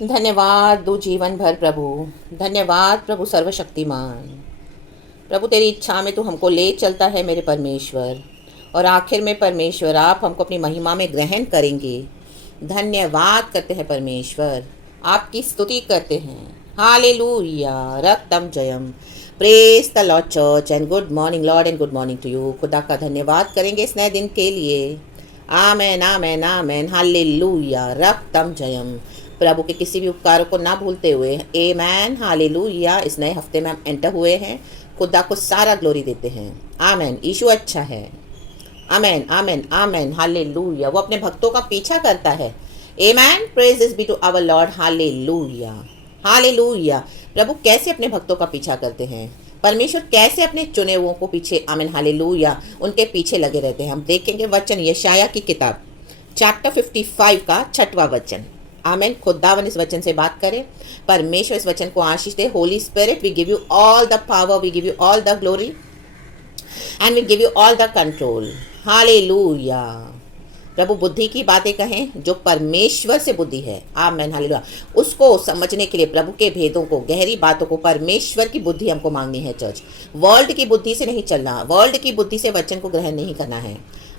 धन्यवाद दो जीवन भर प्रभु। धन्यवाद प्रभु सर्वशक्तिमान। प्रभु तेरी इच्छा में तू हमको ले चलता है मेरे परमेश्वर, और आखिर में परमेश्वर आप हमको अपनी महिमा में ग्रहण करेंगे। धन्यवाद करते हैं परमेश्वर, आपकी स्तुति करते हैं। हालेलुया, रक्तम जयम। Praise the Lord church and good morning Lord and good morning to you. खुदा का धन्यवाद करेंगे इस नए दिन के लिए। आमेन आमेन आमेन, हालेलुया, रक्तम जयम। प्रभु के किसी भी उपकारों को ना भूलते हुए आमेन हालेलुया, इस नए हफ्ते में हम एंटर हुए हैं। खुदा को सारा ग्लोरी देते हैं। आमेन, यीशु अच्छा है। Amen amen amen, hallelujah. वो अपने भक्तों का पीछा करता है। Amen, praises be to our Lord. Hallelujah hallelujah. प्रभु कैसे अपने भक्तों का पीछा करते हैं, परमेश्वर कैसे अपने चुने हुओं को पीछे, आमेन हालेलुया, उनके पीछे लगे रहते हैं। हम देखेंगे वचन यशाया की किताब चैप्टर 55 का 6वां वचन। आमेन। खुदावन इस वचन से बात करे, परमेश्वर इस वचन को आशीष दे। Holy Spirit, we give you all the power, we give you all the glory and we give you all the control. Hallelujah. प्रभु बुद्धि की बातें कहें जो परमेश्वर से बुद्धि है। Amen hallelujah. उसको समझने के लिए प्रभु के भेदों को, गहरी बातों को, परमेश्वर की बुद्धि हमको मांगनी है। चर्च वर्ल्ड की बुद्धि से नहीं चलना, वर्ल्ड की बुद्धि से वचन को ग्रहण नहीं करना है।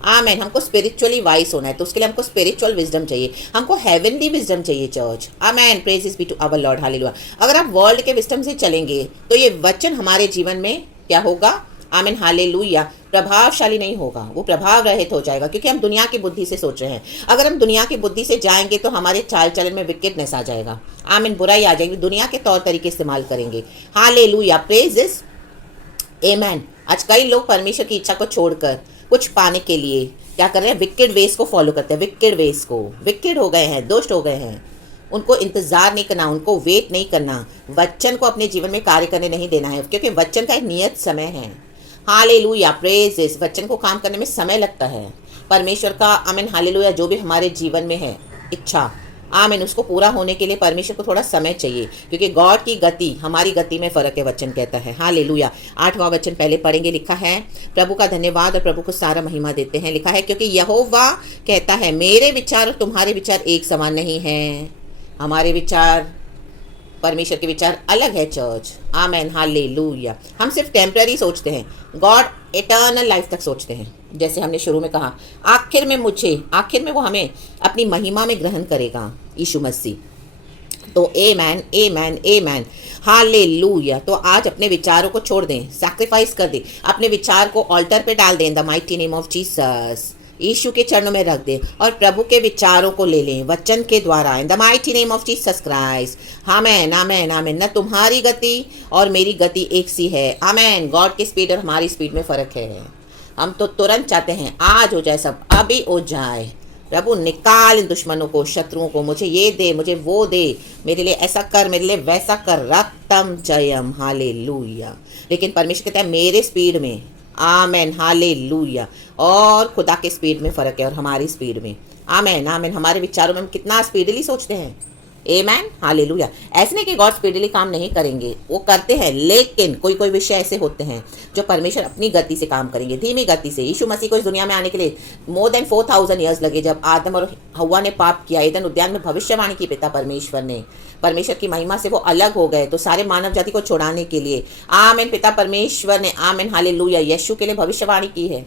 आमेन। हमको स्पिरिचुअली वाइस होना है, तो उसके लिए हमको स्पिरिचुअल विजडम चाहिए, हमको हेवनली विजडम चाहिए। Church amen, praises be to our Lord. Hallelujah. अगर आप वर्ल्ड के विजडम से चलेंगे तो ये वचन हमारे जीवन में क्या होगा? आमीन हालेलुया, प्रभावशाली नहीं होगा, वो प्रभाव रहित हो जाएगा, क्योंकि हम दुनिया की बुद्धि से सोच रहे हैं। अगर हम दुनिया की बुद्धि से जाएंगे तो हमारे चाल चलन में विकेटनेस आ जाएगा। आमीन, बुराई आ जाएगी, दुनिया के तौर तरीके इस्तेमाल करेंगे। हालेलुया, प्रेजेस आमेन। आज कई लोग परमेश्वर की इच्छा को छोड़कर कुछ पाने के लिए क्या कर रहे हैं? विकेड वेज को फॉलो करते हैं। विकेड वेज को, विकेड हो गए हैं, दुष्ट हो गए हैं। उनको इंतजार नहीं करना, उनको वेट नहीं करना, वचन को अपने जीवन में कार्य करने नहीं देना है, क्योंकि वचन का एक नियत समय है। Hallelujah, praises. वचन को काम करने में समय लगता है। परमेश्वर का आमीन हालेलुया जो भी हमारे जीवन में है इच्छा, आमीन, उसको पूरा होने के लिए परमेश्वर को थोड़ा समय चाहिए, क्योंकि गॉड की गति हमारी गति में फ़र्क है, वचन कहता है। हालेलुया। 8वां वचन पहले पढ़ेंगे। लिखा है, प्रभु का धन्यवाद और प्रभु को सारा महिमा देते हैं। लिखा है, क्योंकि यहोवा कहता है मेरे विचार और तुम्हारे विचार एक समान नहीं हैं। हमारे विचार, परमेश्वर के विचार अलग है। Church amen hallelujah. हम सिर्फ टेम्पररी सोचते हैं, गॉड इटर्नल लाइफ तक सोचते हैं। जैसे हमने शुरू में कहा, आखिर में वो हमें अपनी महिमा में ग्रहण करेगा, यीशु मसीह। तो आमेन आमेन आमेन हालेलुया। तो आज अपने विचारों को छोड़ दें, सैक्रिफाइस कर दें, अपने विचार को ऑल्टर पे डाल दें। In the mighty name of Jesus, यीशु के चरणों में रख दें और प्रभु के विचारों को ले लें वचन के द्वारा। In the mighty name of Jesus Christ. Amen amen amen. न तुम्हारी गति और मेरी गति एक सी है। आमेन। गॉड की स्पीड और हमारी स्पीड में फ़र्क है। हम तो तुरंत चाहते हैं आज हो जाए, सब अभी हो जाए। प्रभु निकाल इन दुश्मनों को, शत्रुओं को, मुझे ये दे, मुझे वो दे, मेरे लिए ऐसा कर, मेरे लिए वैसा कर। रक्तम जयम हालेलुया। लेकिन परमेश्वर कहता है मेरे स्पीड में। Amen hallelujah. और खुदा के स्पीड में फ़र्क है और हमारी स्पीड में। आमेन आमेन। हमारे विचारों में हम कितना स्पीडली सोचते हैं। Amen hallelujah. ऐसे नहीं कि गॉड स्पीडली काम नहीं करेंगे, वो करते हैं, लेकिन कोई कोई विषय ऐसे होते हैं जो परमेश्वर अपनी गति से काम करेंगे, धीमी गति से। यीशु मसीह को इस दुनिया में आने के लिए मोर देन 4000 ईयर्स लगे। जब आदम और हव्वा ने पाप किया, ईदन उद्यान में भविष्यवाणी की पिता परमेश्वर ने, परमेश्वर की महिमा से वो अलग हो गए, तो सारे मानव जाति को छुड़ाने के लिए आमेन पिता परमेश्वर ने आमेन हालेलुया यीशु के लिए भविष्यवाणी की है।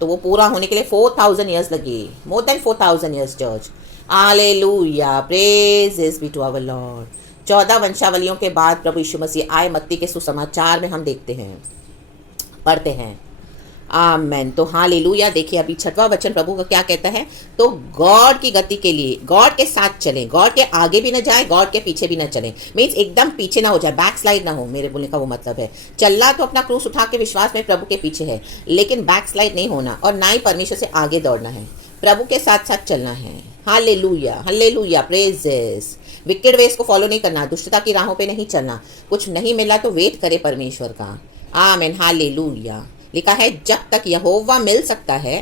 तो वो पूरा होने के लिए 4000 ईयर्स लगे, more than 4000 years. Church hallelujah, praises be to our lord. 14 वंशावलियों के बाद प्रभु यीशु मसीह आए। मत्ती के सुसमाचार में हम देखते हैं, पढ़ते हैं। आमेन। तो हालेलुया। देखिए अभी 6वां वचन प्रभु का क्या कहता है। तो गॉड की गति के लिए गॉड के साथ चलें, गॉड के आगे भी ना जाए, गॉड के पीछे भी ना चलें। मीन्स एकदम पीछे ना हो जाए, बैक स्लाइड ना हो। मेरे बोलने का वो मतलब है, चलना तो अपना क्रूस उठा के विश्वास में प्रभु के पीछे है, लेकिन बैक स्लाइड नहीं होना और ना ही परमेश्वर से आगे दौड़ना है, प्रभु के साथ साथ चलना है। Hallelujah hallelujah, praises. Wicked ways को फॉलो नहीं करना, दुष्टता की राहों पे नहीं चलना। कुछ नहीं मिला तो वेट करे परमेश्वर का। Amen hallelujah. लिखा है जब तक यहोवा मिल सकता है।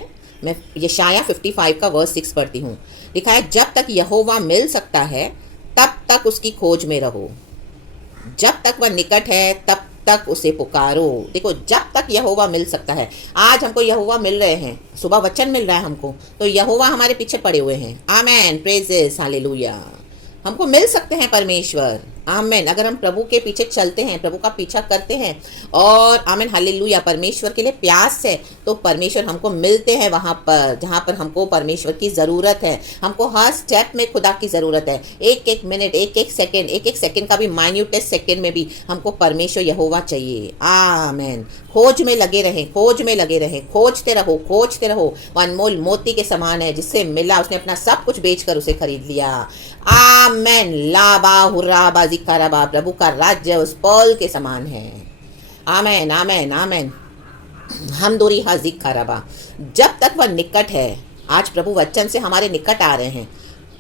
मैं यशाया 55 का वर्स 6 पढ़ती हूँ। लिखा है जब तक यहोवा मिल सकता है तब तक उसकी खोज में रहो। जब तक वह निकट है तब तक उसे पुकारो। देखो, जब तक यहोवा मिल सकता है। आज हमको यहोवा मिल रहे हैं, सुबह वचन मिल रहा है हमको, तो यहोवा हमारे पीछे पड़े हुए हैं। आमेन, प्रेजेस हालेलुया। हमको मिल सकते हैं परमेश्वर। आमेन। अगर हम प्रभु के पीछे चलते हैं, प्रभु का पीछा करते हैं और आमेन हालेलुया परमेश्वर के लिए प्यास है, तो परमेश्वर हमको मिलते हैं वहाँ पर जहाँ पर हमको परमेश्वर की ज़रूरत है। हमको हर स्टेप में खुदा की ज़रूरत है। एक एक मिनट, एक एक सेकंड का भी, माइन्यूटेस्ट सेकंड में भी हमको परमेश्वर यहोवा चाहिए। आमेन। खोज में लगे रहें, खोज में लगे रहें, खोजते रहो, खोजते रहो। वो अनमोल मोती के समान है जिससे मिला, उसने अपना सब कुछ बेचकर उसे खरीद लिया। आमेन। लाबा हुर्राबा जिकाराबा, प्रभु का राज्य उस पौल के समान है। आमेन आमेन आमेन। हम दूरी हाजिक खराबा, जब तक वह निकट है, आज प्रभु वचन से हमारे निकट आ रहे हैं,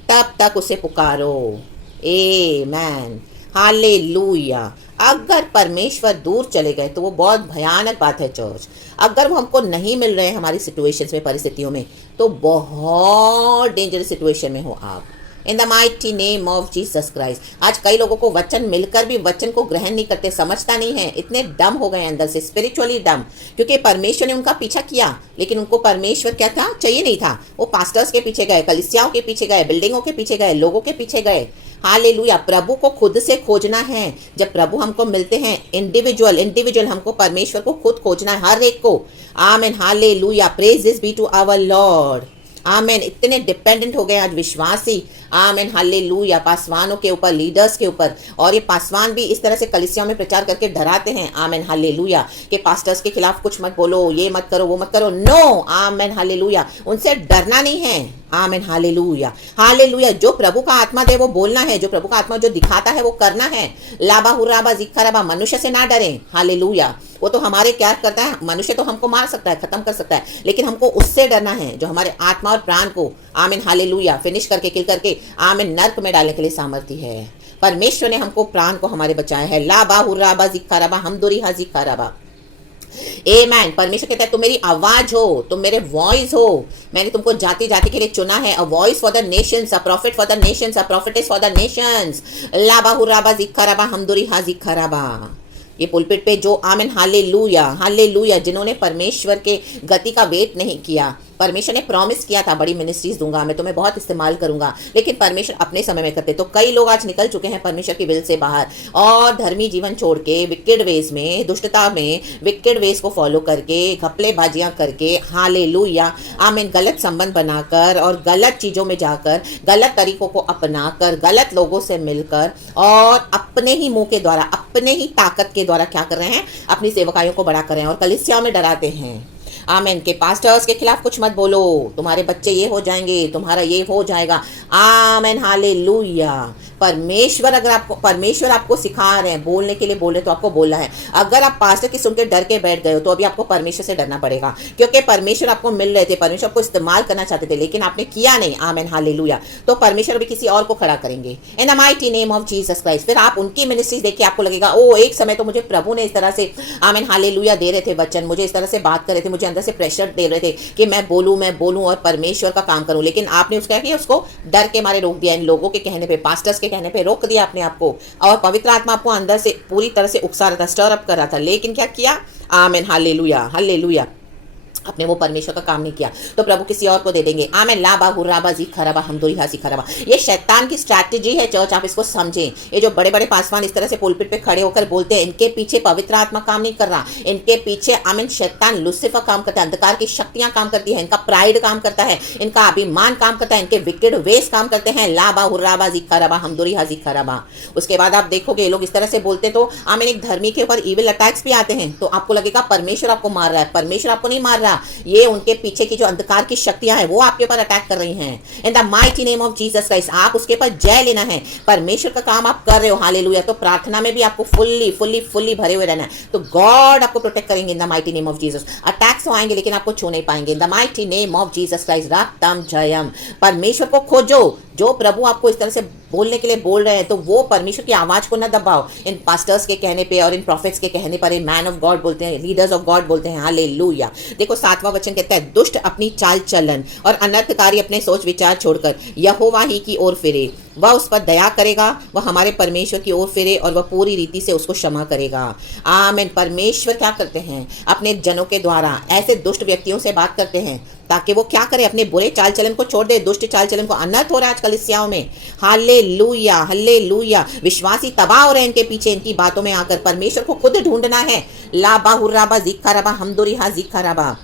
तब तक उसे पुकारो। Amen hallelujah. अगर परमेश्वर दूर चले गए तो वो बहुत भयानक बात है चर्च। अगर वो हमको नहीं मिल रहे हैं हमारी सिचुएशंस में, परिस्थितियों में, तो बहुत डेंजरस सिचुएशन में हो आप। इन the mighty name of Jesus Christ. आज कई लोगों को वचन मिलकर भी वचन को ग्रहण नहीं करते, समझता नहीं है, इतने डम हो गए अंदर से, स्पिरिचुअली डम, क्योंकि परमेश्वर ने उनका पीछा किया, लेकिन उनको परमेश्वर क्या था, चाहिए नहीं था। वो पास्टर्स के पीछे गए, कलीसियाओं के पीछे गए, बिल्डिंगों के पीछे गए, लोगों के पीछे गए। हालेलुया। प्रभु को खुद से खोजना है। जब प्रभु हमको मिलते हैं इंडिविजुअल हमको परमेश्वर को खुद खोजना है, हर एक को। Amen hallelujah. Praises be to our Lord. Amen. इतने डिपेंडेंट हो गए आज विश्वासी, आमेन हालेलुया, पासवानों के ऊपर, लीडर्स के ऊपर। और ये पासवान भी इस तरह से कलीसियाओं में प्रचार करके डराते हैं, आमेन हालेलुया, कि पास्टर्स के खिलाफ कुछ मत बोलो, ये मत करो, वो मत करो। नो, आमेन हालेलुया, उनसे डरना नहीं है। Amen hallelujah hallelujah. जो प्रभु का आत्मा दे वो बोलना है, जो प्रभु का आत्मा जो दिखाता है वो करना है। लाबा हुर्राबा जिक्खराबा। मनुष्य से ना डरें। हालेलुया। वो तो हमारे क्या करता है, मनुष्य तो हमको मार सकता है, खत्म कर सकता है, लेकिन हमको उससे डरना है जो हमारे आत्मा और प्राण को, आमीन हालेलुया, फिनिश करके, किल करके, आमीन, नर्क में डालने के लिए सामर्थ्य है। परमेश्वर ने हमको प्राण को हमारे बचाया है। लाबा हुर्राबा जिक्खराबा हमदुरिहा जिक्खराबा। आमेन। परमेश्वर कहता है तुम मेरी आवाज हो, तुम मेरे वॉइस हो। मैंने तुमको जाति जाति के लिए चुना है। A voice for the nations, a prophet for the nations, a prophetess for the nations. लाबा हुर्राबा जिक्खराबा हमदुरिहा जिक्खराबा। ये पुलपिट पे जो आमीन हालेलुया हालेलुया, जिन्होंने परमेश्वर के गति का वेट नहीं किया, परमेश्वर ने प्रॉमिस किया था बड़ी मिनिस्ट्रीज दूंगा, मैं तुम्हें बहुत इस्तेमाल करूंगा, लेकिन परमेश्वर अपने समय में करते। तो कई लोग आज निकल चुके हैं परमेश्वर की विल से बाहर और धर्मी जीवन छोड़ के विकेड वेज में, दुष्टता में, विकेड वेज को फॉलो करके, घपलेबाजियां करके, हालेलुया आमीन, गलत संबंध बनाकर और गलत चीज़ों में जाकर, गलत तरीकों को अपनाकर, गलत लोगों से मिलकर और अपने ही मुंह के द्वारा, अपने ही ताकत के द्वारा क्या कर रहे हैं, अपनी सेवकाइयों को बड़ा कर रहे हैं और कलीसियाओं में डराते हैं। आमेन। के पास्टर्स के खिलाफ कुछ मत बोलो, तुम्हारे बच्चे ये हो जाएंगे, तुम्हारा ये हो जाएगा। Amen hallelujah. परमेश्वर आपको सिखा रहे हैं, बोलने के लिए बोल रहे तो आपको बोलना है। अगर आप पास्टर की सुन के डर के बैठ गए हो तो अभी आपको परमेश्वर से डरना पड़ेगा, क्योंकि परमेश्वर आपको मिल रहे थे, परमेश्वर आपको इस्तेमाल करना चाहते थे, लेकिन आपने किया नहीं। Amen hallelujah. तो परमेश्वर भी किसी और को खड़ा करेंगे in the mighty name of Jesus Christ. फिर आप उनकी मिनिस्ट्रीज देख के आपको लगेगा, ओ एक समय तो मुझे प्रभु ने इस तरह से आमेन हालेलुया दे रहे थे वचन, मुझे इस तरह से बात कर रहे थे, मुझे अंदर से प्रेशर दे रहे थे कि मैं बोलूं और परमेश्वर का काम करूं, लेकिन आपने उसका किया, उसको डर के मारे रोक दिया, इन लोगों के कहने पे, पास्टर्स के कहने पे रोक दिया अपने आप को, और पवित्र आत्मा आपको अंदर से पूरी तरह से उकसा रहा था, स्टर अप कर रहा था, लेकिन क्या किया, आमेन हालेलुया हालेलुया, आपने वो परमेश्वर का काम नहीं किया, तो प्रभु किसी और को दे देंगे। आमेन। लाबा हुर्राबा जिक्खराबा हमदुरिहा जिक्खराबा। ये शैतान की स्ट्रैटेजी है चर्च, आप इसको समझें। ये जो बड़े बड़े पासवान इस तरह से पुलपिट पे खड़े होकर बोलते हैं, इनके पीछे पवित्र आत्मा काम नहीं कर रहा, इनके पीछे आमीन शैतान लुसिफर काम करता है, अंधकार की शक्तियां काम करती है, इनका प्राइड काम करता है, इनका अभिमान काम करता है, इनके विकेड वेज काम करते हैं। लाबा हुर्राबा जिक्खराबा हमदुरिहा जिक्खराबा। उसके बाद आप देखोगे ये लोग इस तरह से बोलते तो आमीन, एक धर्मी के ऊपर इविल अटैक्स भी आते हैं, तो आपको लगेगा परमेश्वर आपको मार रहा है। परमेश्वर आपको नहीं मार रहा, ये उनके पीछे की जो अंधकार की शक्तियां हैं वो आपके ऊपर अटैक कर रही हैं। इन the mighty name of Jesus Christ, आप उसके ऊपर जय लेना है। परमेश्वर का काम आप कर रहे हो, हालेलुया, तो प्रार्थना में भी आपको फुल्ली भरे हुए रहना है, तो गॉड आपको प्रोटेक्ट करेंगे in the mighty name of Jesus. Attacks तो आएंगे लेकिन आपको छू नहीं पाएंगे। In the mighty name of Jesus Christ रातम जयम। परमेश्वर को खोजो, जो प्रभु आपको इस तरह से बोलने के लिए बोल रहे हैं, तो वो परमेश्वर की आवाज को न दबाओ। इन पास्टर्स के कहने पे और इन प्रॉफिट्स के कहने पर, इन मैन ऑफ गॉड बोलते हैं, लीडर्स ऑफ गॉड बोलते हैं, हालेलुया। देखो 7वां वचन कहता है, दुष्ट अपनी चाल चलन और अनर्थकारी अपने सोच विचार छोड़कर यहोवा ही की ओर फिरे, वह उस पर दया करेगा, वह हमारे परमेश्वर की ओर फिरे और वह पूरी रीति से उसको क्षमा करेगा। आमीन। परमेश्वर क्या करते हैं, अपने जनों के द्वारा ऐसे दुष्ट व्यक्तियों से बात करते हैं ताकि वो क्या करे, अपने बुरे चाल चलन को छोड़ दे, दुष्ट चाल चलन को। अनर्थ हो रहा है आज कलीसियाओं में। Hallelujah, hallelujah. विश्वासी तबाह हो रहे हैं इनके पीछे, इनकी बातों में आकर। परमेश्वर को खुद ढूंढना है। लाबा हुर्राबा जिक्खाराबा हमदुरिहा जिक्खाराबा।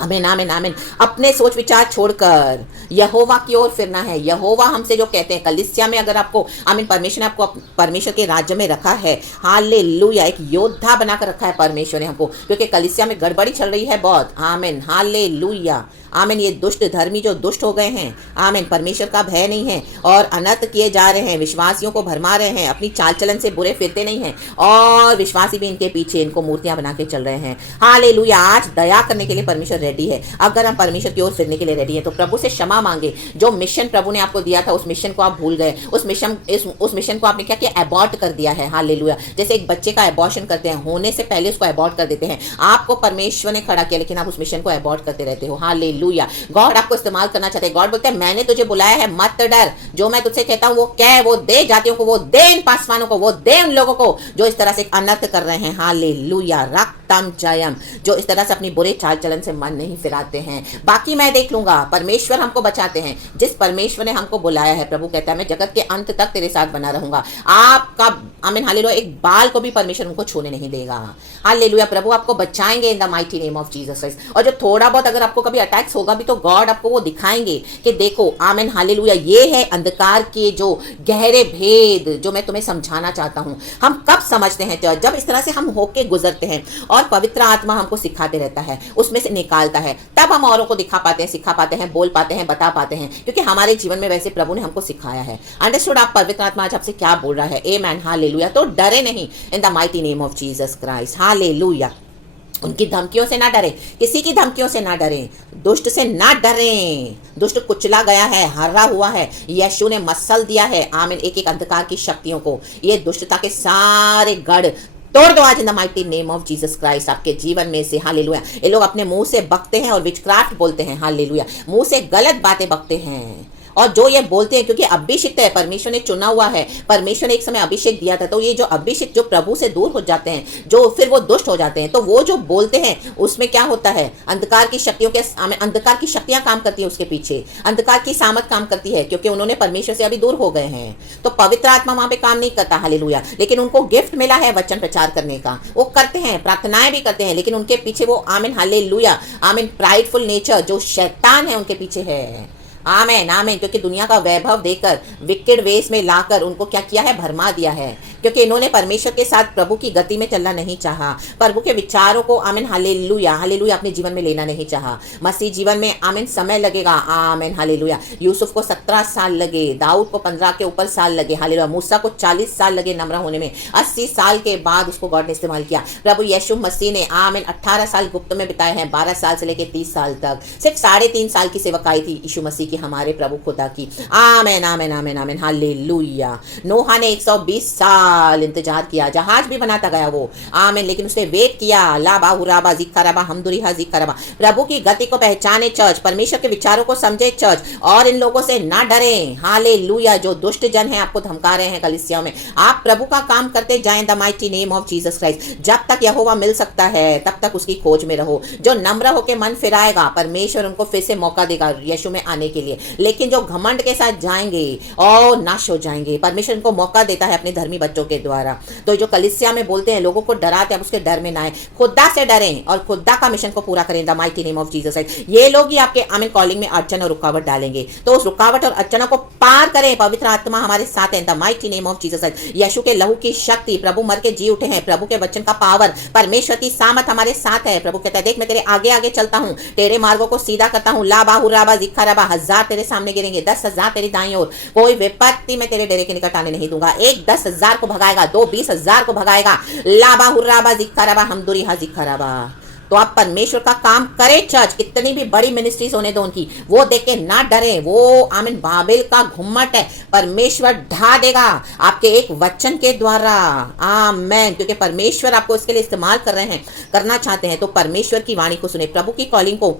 आमीन, आमीन, आमीन। अपने सोच विचार छोड़कर यहोवा की ओर फिरना है। यहोवा हमसे जो कहते हैं, कलीसिया में अगर आपको, आमीन, परमेश्वर ने आपको परमेश्वर के राज्य में रखा है, हालेलुया, एक योद्धा बनाकर रखा है परमेश्वर ने हमको, क्योंकि कलीसिया में गड़बड़ी चल रही है बहुत। आमीन, हालेलुया, आमीन। ये दुष्ट धर्मी जो दुष्ट हो गए हैं, आमीन, परमेश्वर का भय नहीं है और अनर्थ किए जा रहे हैं, विश्वासियों को भरमा रहे हैं, अपनी चाल चलन से बुरे फिरते नहीं हैं और विश्वासी भी इनके पीछे इनको मूर्तियां बना के चल रहे हैं। हालेलुया। आज दया करने के लिए परमेश्वर रेडी है। अगर हम परमेश्वर की ओर फिरने के लिए रेडी है तो प्रभु से क्षमा मांगे। जो मिशन प्रभु ने आपको दिया था, उस मिशन को आप भूल गए, उस मिशन को आपने क्या किया, अबॉर्ट कर दिया है। हालेलुया। जैसे एक बच्चे का अबॉर्शन करते हैं, होने से पहले उसको अबॉर्ट कर देते हैं। आपको परमेश्वर ने खड़ा किया लेकिन आप उस मिशन को अबॉर्ट करते रहते हो। हालेलुया। गॉड आपको इस्तेमाल करना चाहते हैं। गॉड बोलते हैं मैंने तुझे बुलाया है, मत डर। जो मैं तुझसे कहता हूं वो कह, वो दे जातियों को, वो दे इन पासवानों को, वो दे उन लोगों को जो इस तरह से अनर्थ कर रहे हैं। हालेलुया। रक्तम जयम, जो इस तरह से अपनी बुरे चाल चलन से मन नहीं फिराते हैं। बाकी मैं देख लूंगा। परमेश्वर हमको बचाते हैं। जिस परमेश्वर ने हमको बुलाया है, प्रभु कहता है मैं जगत के अंत तक तेरे साथ बना रहूंगा। आपका, आमीन, हालेलुया, एक बाल को भी परमेश्वर उनको छूने नहीं देगा। हालेलुया। प्रभु आपको बचाएंगे इन the mighty name of Jesus Christ. और जो थोड़ा बहुत अगर आपको कभी अटैक्स होगा भी तो गॉड आपको वो दिखाएंगे कि देखो, आमीन, हालेलुया, ये है अंधकार के जो गहरे भेद जो मैं तुम्हें समझाना चाहता हूं। हम कब समझते हैं, तो जब इस तरह से हम होके गुजरते हैं और पवित्र आत्मा हमको सिखाते रहता है, उसमें से निकालता है, तब हम औरों को दिखा पाते हैं, सिखा पाते हैं, बोल पाते हैं, बता पाते हैं, क्योंकि हमारे जीवन में वैसे प्रभु ने हमको सिखाया है। अंडरस्टूड? आप पवित्र आत्मा आज आपसे क्या बोल रहा है? आमीन, हालेलुया। तो डरे नहीं इन the mighty name of Jesus Christ. Hallelujah. उनकी धमकियों से ना डरे, किसी की धमकियों से ना डरें, दुष्ट से ना डरें। दुष्ट कुचला गया है, हरा हुआ है, यीशु ने मसल दिया है, आमीन, एक एक अंधकार की शक्तियों को। ये दुष्टता के सारे गढ़ तोड़ दो आज इन the mighty name of Jesus Christ आपके जीवन में से। हालेलुया। ये लोग अपने मुंह से बकते हैं और विचक्राफ्ट बोलते हैं। हालेलुया। मुंह से गलत बातें बकते हैं और जो ये बोलते हैं, क्योंकि अभिषिक्त है, परमेश्वर ने चुना हुआ है, परमेश्वर ने एक समय अभिषेक दिया था, तो ये जो अभिषिक्त जो प्रभु से दूर हो जाते हैं, जो फिर वो दुष्ट हो जाते हैं, तो वो जो बोलते हैं उसमें क्या होता है, अंधकार की शक्तियों के, अंधकार की शक्तियां काम करती है उसके पीछे, अंधकार की सामत काम करती है, क्योंकि उन्होंने परमेश्वर से अभी दूर हो गए हैं। तो पवित्र आत्मा वहां पे काम नहीं करता। हालेलुया। लेकिन उनको गिफ्ट मिला है वचन प्रचार करने का, वो करते हैं, प्रार्थनाएं भी करते हैं, लेकिन उनके पीछे वो, आमीन, हालेलुया, आमीन, प्राइडफुल नेचर जो शैतान है उनके पीछे है। आमेन, आमेन। क्योंकि दुनिया का वैभव देकर, विकेड वेस में लाकर उनको क्या किया है, भरमा दिया है, क्योंकि इन्होंने परमेश्वर के साथ प्रभु की गति में चलना नहीं चाहा, प्रभु के विचारों को, आमीन, हालेलुया, हालेलुया, अपने जीवन में लेना नहीं चाहा। मसीह जीवन में, आमीन, समय लगेगा। आमीन, हालेलुया। यूसुफ को 17 साल लगे, दाऊद को 15 के ऊपर साल लगे। हालेलुया। मूसा को 40 साल लगे नम्र होने में। 80 साल के बाद उसको गॉड ने इस्तेमाल किया। प्रभु यीशु मसीह ने, आमीन, 18 साल गुप्त में बिताए हैं, 12 साल से लेकर 30 साल तक। सिर्फ 3.5 साल की सेवकाई थी यीशु मसीह की, हमारे प्रभु खुदा की। आमीन, आमीन, आमीन, आमीन, हालेलुया। नोहा ने 120 साल इंतजार किया, जहाज भी बनाता गया वो, आमीन, लेकिन उसने वेट किया। लाबा हुराबा जिक्खराबा हमदुरिहा जिक्खराबा। प्रभु की गति को पहचाने चर्च, परमेश्वर के विचारों को समझे चर्च, और इन लोगों से ना डरे। हालेलुया। जो दुष्ट जन है आपको धमका रहे हैं कलीसियाओं में, आप प्रभु का काम करते जाएं the mighty name of Jesus Christ. जब तक यहोवा मिल सकता है तब तक उसकी खोज में रहो। जो नम्र होकर मन फिराएगा, परमेश्वर उनको फिर से मौका देगा यीशु में आने के लिए। लेकिन जो घमंड के साथ जाएंगे और नाश हो जाएंगे, परमेश्वर इनको मौका देता है अपने धर्मी बच्चों के द्वारा। तो जो कलीसिया में बोलते हैं, लोगों को डराते हैं, उसके डर में ना आए, खुदा से डरें और खुदा का मिशन को पूरा करें the mighty name of Jesus Christ. ये लोग ही आपके, आमीन, कॉलिंग में अड़चन और रुकावट डालेंगे, तो उस रुकावट और अड़चनों को पार करें। पवित्र आत्मा हमारे साथ है the mighty name of Jesus Christ. यीशु के लहू की शक्ति, प्रभु मर के जी उठे हैं, प्रभु के वचन का पावर, परमेश्वर की सामत हमारे साथ है। प्रभु कहता है, देख मैं तेरे आगे आगे चलता हूँ, तेरे मार्गों को सीधा करता हूँ। लाबा हुराबा जिक्खराबा। 1000 तेरे सामने गिरेंगे, 10,000 तेरी दाईं ओर, कोई विपत्ति में तेरे डेरे के निकट आने नहीं दूंगा। एक 10,000 को भगाएगा, दो 20,000 को भगाएगा। लाबा हुर्राबा जिक्खराबा हमदुरिहा जिक्खराबा। तो आप परमेश्वर का काम करें चर्च, कितनी भी बड़ी मिनिस्ट्रीज होने दो उनकी, वो देख के ना डरे। वो, आमीन, बाबिल का घुम्मट है, परमेश्वर ढा देगा आपके एक वचन के द्वारा। आमीन। क्योंकि परमेश्वर आपको इसके लिए इस्तेमाल कर रहे हैं, करना चाहते हैं, तो परमेश्वर की वाणी को सुने, प्रभु की कॉलिंग को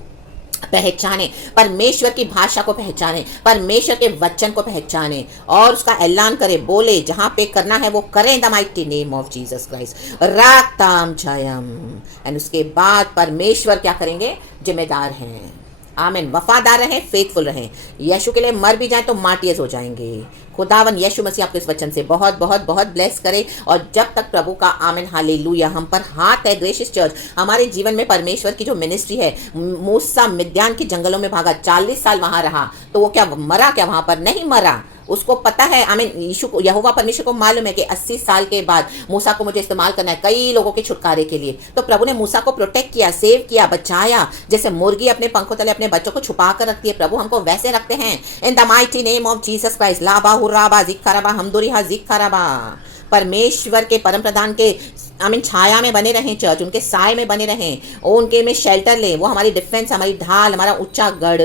पहचाने, परमेश्वर की भाषा को पहचाने, परमेश्वर के वचन को पहचाने और उसका ऐलान करे, बोले, जहां पे करना है वो करें, the mighty name of Jesus Christ. राक्ताम जयम। एंड उसके बाद परमेश्वर क्या करेंगे? जिम्मेदार हैं। आमीन। वफादार रहें, फेथफुल रहें। यीशु के लिए मर भी जाए तो मार्टियर्स हो जाएंगे। खुदावन यीशु मसीह आपको इस वचन से बहुत बहुत बहुत ब्लेस करे। और जब तक प्रभु का आमीन हालेलुया हम पर हाथ है, ग्रेशियस चर्च, हमारे जीवन में परमेश्वर की जो मिनिस्ट्री है, मूसा मिद्यान के जंगलों में भागा, 40 साल वहां रहा, तो वो क्या मरा? क्या वहां पर नहीं मरा। उसको पता है, आमीन, यीशु को, यहोवा परमेश्वर को मालूम है कि 80 साल के बाद मूसा को मुझे इस्तेमाल करना है कई लोगों के छुटकारे के लिए। तो प्रभु ने मूसा को प्रोटेक्ट किया, सेव किया, बचाया। जैसे मुर्गी अपने पंखों तले अपने बच्चों को छुपा कर रखती है, प्रभु हमको वैसे रखते हैं। इन the mighty name of Jesus Christ. लाबा हुर्राबा जिक्काराबा हमदुरिहा जिक्काराबा। परमेश्वर के परम प्रधान के आमीन छाया में बने रहें चर्च, उनके साय में बने रहें, उनके में शेल्टर लें। वो हमारी डिफेंस, हमारी ढाल, हमारा ऊंचा गढ़,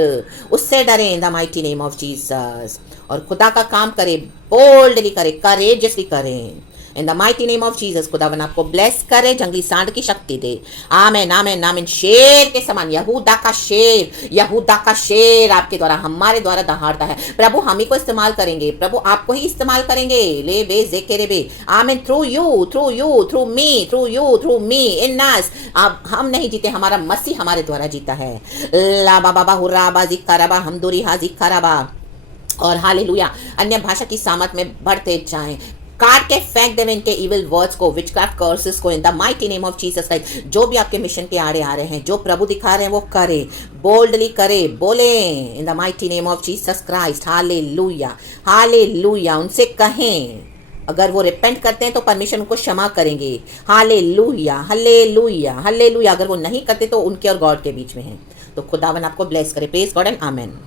उससे डरें in the mighty name of Jesus. और खुदा का काम करें, बोल्डली करें, करेजियसली करें in the mighty name of Jesus. खुदावन आपको ब्लेस करे, जंगली सांड की शक्ति दे। आमेन आमेन आमेन। शेर के समान, यहूदा का शेर, यहूदा का शेर आपके द्वारा, हमारे द्वारा दहाड़ता है। प्रभु हम ही को इस्तेमाल करेंगे, प्रभु आपको ही इस्तेमाल करेंगे। ले बे जेके रे बे। Amen. Through you, through you, through me, through you, through me, in us. अब हम नहीं जीते, हमारा मसीह हमारे द्वारा जीता है। ला बाबा बा हुर्रा बा जिक्काराबा हमदुरी हा जिक्काराबा। और हालेलुया, अन्य भाषा की सामत में बढ़ते जाएं, काट के फेंक दें इनके इविल वर्ड्स को, विचक्राफ्ट कर्सेस को इन the mighty name of Jesus Christ. जो भी आपके मिशन के आड़े आ रहे हैं, जो प्रभु दिखा रहे हैं, वो करे, बोल्डली करे, बोले इन the mighty name of Jesus Christ. Hallelujah hallelujah. उनसे कहें, अगर वो रिपेंट करते हैं तो परमेश्वर उनको क्षमा करेंगे। Hallelujah hallelujah hallelujah. अगर वो नहीं करते तो उनके और गॉड के बीच में है। तो खुदावन आपको ब्लेस करे। Praise God and amen.